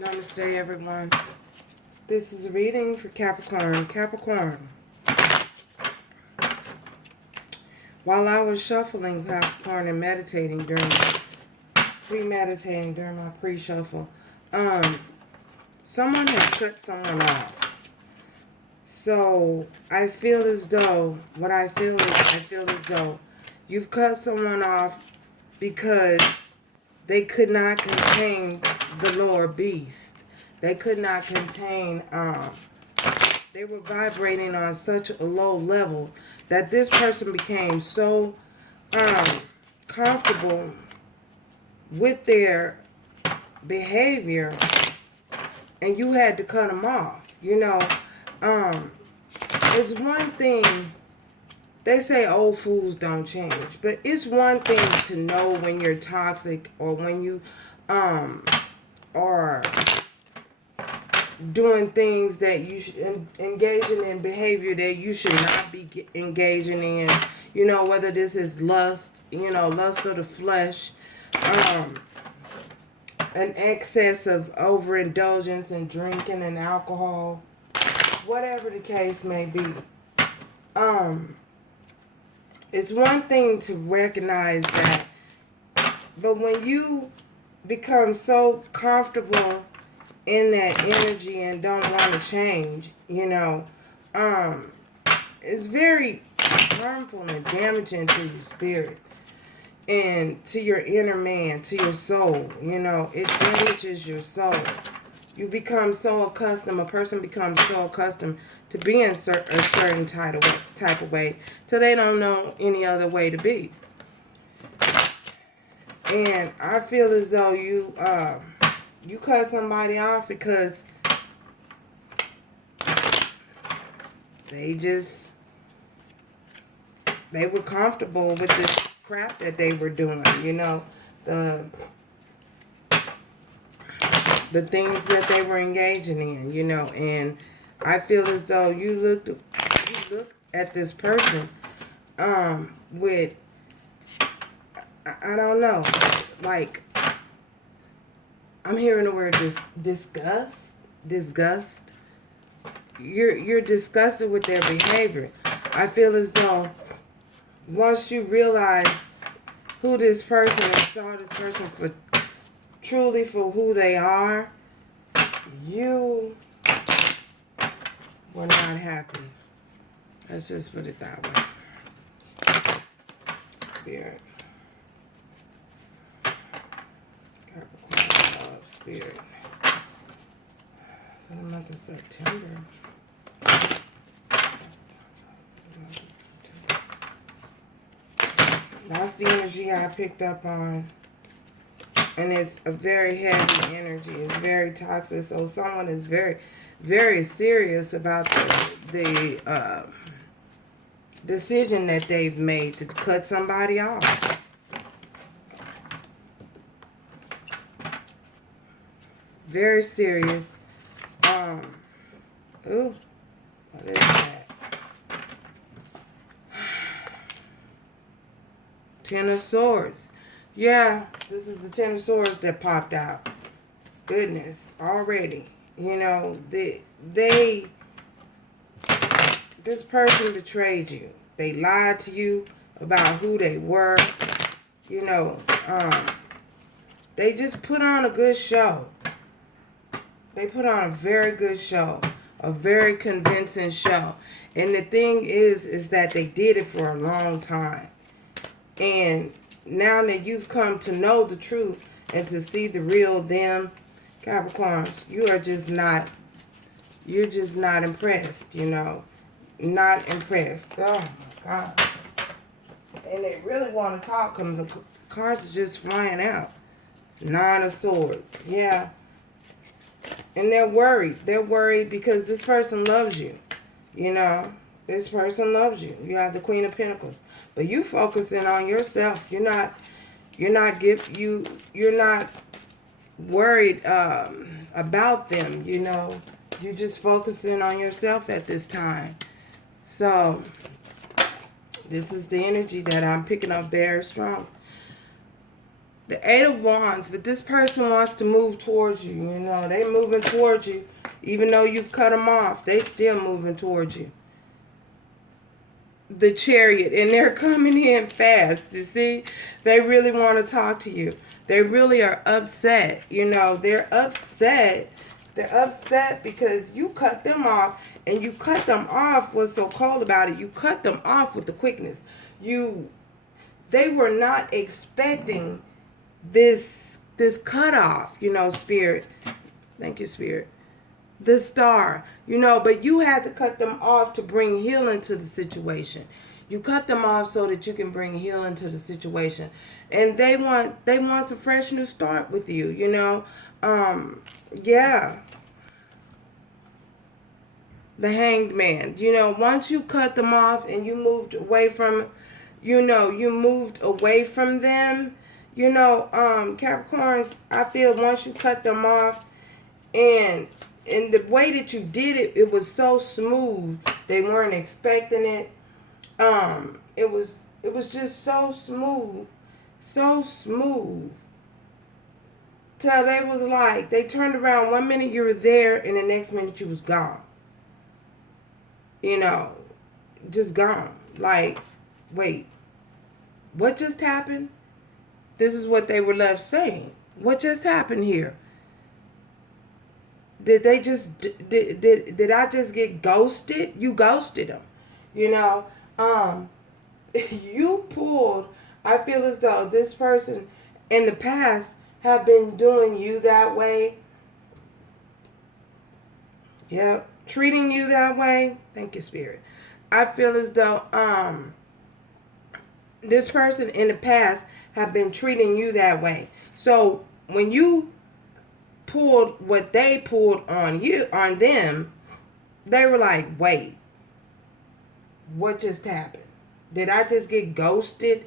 Namaste, everyone. This is a reading for Capricorn. Capricorn. While I was shuffling Capricorn and meditating premeditating during my pre-shuffle, someone has cut someone off. So I feel as though, I feel as though you've cut someone off because they could not contain the lower beast. They could not contain, they were vibrating on such a low level that this person became so comfortable with their behavior, and you had to cut them off. It's one thing, they say old fools don't change, but it's one thing to know when you're toxic or when you are doing things that you should, engaging in behavior that you should not be engaging in, whether this is lust, lust of the flesh, an excess of overindulgence in drinking and alcohol, whatever the case may be. It's one thing to recognize that, but when you become so comfortable in that energy and don't want to change, it's very harmful and damaging to your spirit and to your inner man, to your soul. It damages your soul. You become so accustomed, a person becomes so accustomed to being a certain type of way till they don't know any other way to be. And I feel as though you cut somebody off because they were comfortable with this crap that they were doing, the things that they were engaging in, and I feel as though you look at this person with, I don't know, like, I'm hearing the word disgust. You're disgusted with their behavior. I feel as though once you realized who this person and saw this person for truly for who they are, you were not happy. Let's just put it that way. Spirit. Capricorn love, spirit. For the month of September. That's the energy I picked up on. And it's a very heavy energy. It's very toxic. So someone is very, very serious about the decision that they've made to cut somebody off. Very serious. Ooh, what is that? Ten of Swords. Yeah, this is the Ten of Swords that popped out. Goodness, already. This person betrayed you. They lied to you about who they were. They just put on a good show. They put on a very good show. A very convincing show. And the thing is that they did it for a long time. And now that you've come to know the truth and to see the real them, Capricorns, you're just not impressed, Not impressed. Oh, my God. And they really want to talk because the cards are just flying out. Nine of Swords. Yeah. And they're worried. They're worried because this person loves you. This person loves you. You have the Queen of Pentacles. But you focusing on yourself. You're not worried about them, You're just focusing on yourself at this time. So this is the energy that I'm picking up very strong. The Eight of Wands, but this person wants to move towards you. You know, they moving towards you. Even though you've cut them off, they still moving towards you. The Chariot, and they're coming in fast. You see, they really want to talk to you. They really are upset. You know, they're upset. They're upset because you cut them off, and you cut them off. What's so cold about it? You cut them off with the quickness. They were not expecting this cutoff. You know, Spirit. Thank you, Spirit. The Star, you know, but you had to cut them off to bring healing to the situation. You cut them off so that you can bring healing to the situation. And they want a fresh new start with you, you know. Yeah. The Hanged Man. You know, once you cut them off and you moved away from, you know, you moved away from them, you know, Capricorns, I feel once you cut them off and the way that you did it, it was so smooth. They weren't expecting it. It was just so smooth. So smooth. Till they was like, they turned around 1 minute you were there and the next minute you was gone. You know, just gone. Like, wait, what just happened? This is what they were left saying. What just happened here? Did they just did I just get ghosted? You ghosted them. You know, you pulled, I feel as though this person in the past have been doing you that way. Yep, treating you that way. Thank you, Spirit. I feel as though this person in the past have been treating you that way. So when you pulled what they pulled on them, they were like, wait, what just happened? Did I just get ghosted?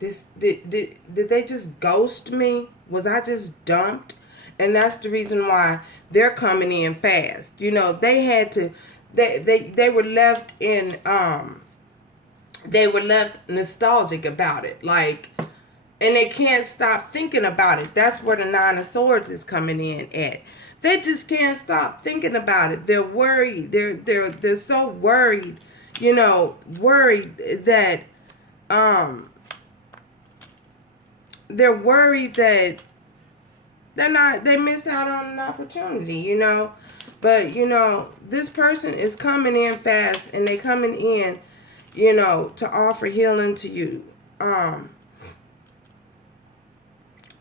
Did they just ghost me? Was I just dumped? And that's the reason why they're coming in fast. You know, they had to, they were left in, they were left nostalgic about it. Like, and they can't stop thinking about it. That's where the Nine of Swords is coming in at. They just can't stop thinking about it. They're worried. They're so worried, you know, worried that they're worried that they missed out on an opportunity, you know. But, you know, this person is coming in fast, and they coming in, you know, to offer healing to you.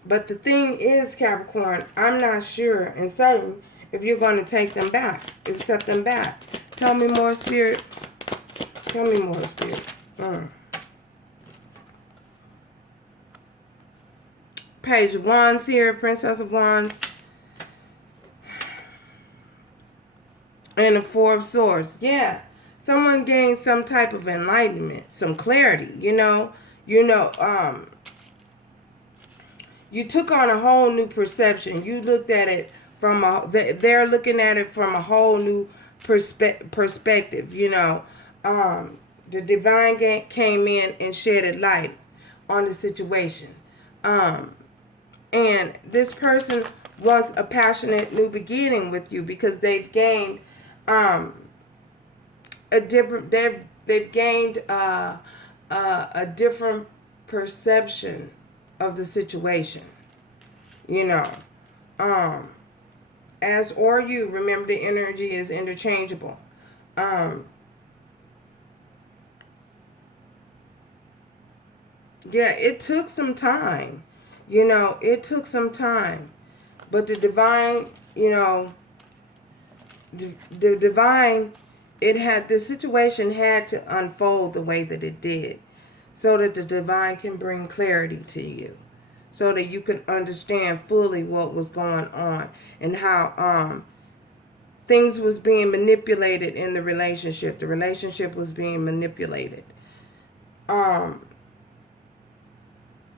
But the thing is, Capricorn, I'm not sure and certain if you're going to take them back, accept them back. Tell me more, Spirit. Tell me more, Spirit. Page of Wands here, Princess of Wands. And the Four of Swords. Yeah. Someone gained some type of enlightenment, some clarity, you know. You took on a whole new perception. You looked at it from they're looking at it from a whole new perspective, you know. The divine came in and shedded light on the situation. And this person wants a passionate new beginning with you because they've gained they've gained a different perception of the situation, you know. As or you, remember the energy is interchangeable. Yeah, it took some time, you know, it took some time, but the divine, you know, the divine, the situation had to unfold the way that it did, so that the divine can bring clarity to you, so that you could understand fully what was going on and how things was being manipulated in the relationship. The relationship was being manipulated.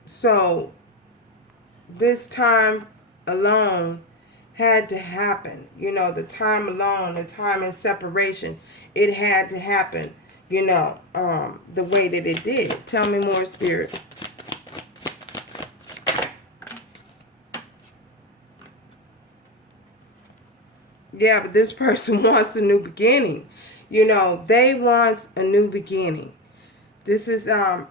So this time alone had to happen. You know, the time alone, the time in separation, it had to happen, you know, the way that it did. Tell me more, Spirit. Yeah, but this person wants a new beginning. You know, they want a new beginning. This is the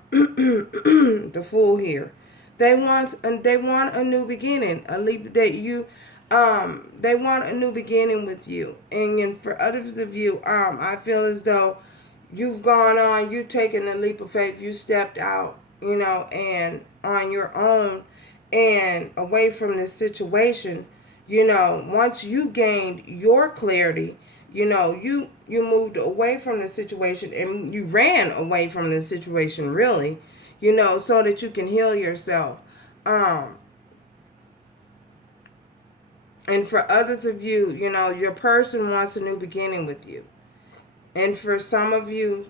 Fool here. They want a new beginning. A leap that you they want a new beginning with you. And for others of you, I feel as though you've gone on, you've taken a leap of faith, you stepped out, you know, and on your own and away from this situation. You know, once you gained your clarity, you know, you moved away from the situation and you ran away from the situation, really, you know, so that you can heal yourself. um and for others of you, you know, your person wants a new beginning with you. And for some of you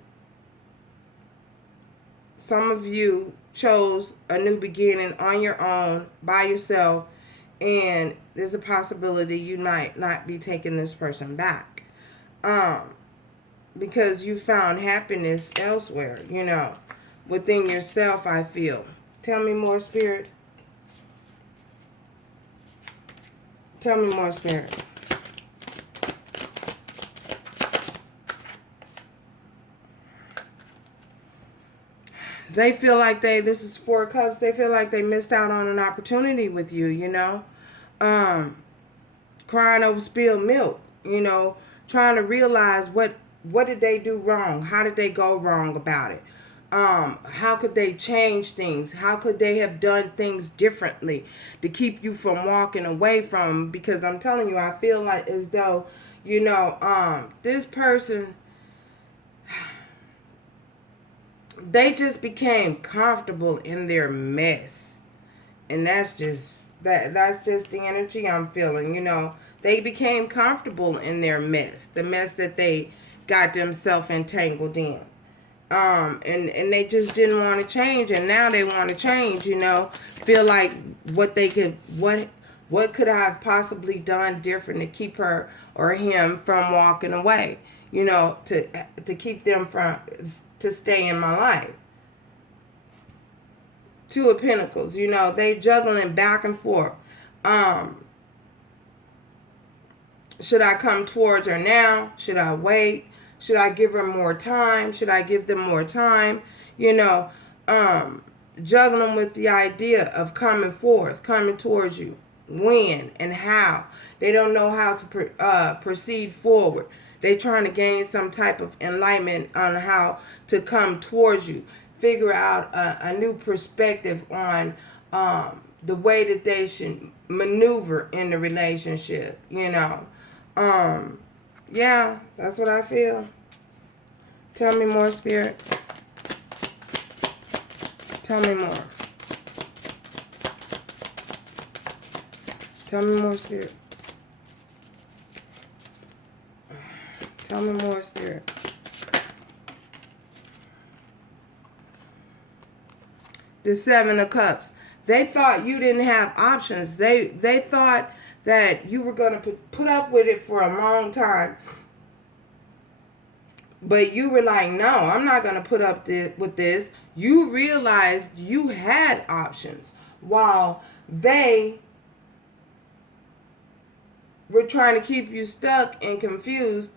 chose a new beginning on your own by yourself, and there's a possibility you might not be taking this person back, um because you found happiness elsewhere, you know, within yourself, I feel. Tell me more, Spirit. Tell me more, Spirit. They feel like this is Four of Cups, they feel like they missed out on an opportunity with you, you know. Um, Crying over spilled milk, you know, trying to realize what did they do wrong? How did they go wrong about it? How could they change things? How could they have done things differently to keep you from walking away from 'em? Because I'm telling you, I feel like as though, you know, this person, they just became comfortable in their mess. And that's just the energy I'm feeling, you know. They became comfortable in their mess, the mess that they got themselves entangled in. And they just didn't want to change, and now they want to change, you know. Feel like what could I have possibly done different to keep her or him from walking away, you know, to keep them from to stay in my life. Two of Pentacles, you know, they juggling back and forth. Um, should I come towards her now? Should I wait? Should I give her more time? Should I give them more time? You know, um, juggling with the idea of coming forth, coming towards you. When and how. They don't know how to proceed forward. They're trying to gain some type of enlightenment on how to come towards you. Figure out a new perspective on the way that they should maneuver in the relationship, you know. Um, yeah, that's what I feel. Tell me more, Spirit. Tell me more. Tell me more, Spirit. Tell me more, Spirit. The Seven of Cups. They thought you didn't have options. They thought that you were going to put up with it for a long time. But you were like, no, I'm not going to put up with this. You realized you had options while they were trying to keep you stuck and confused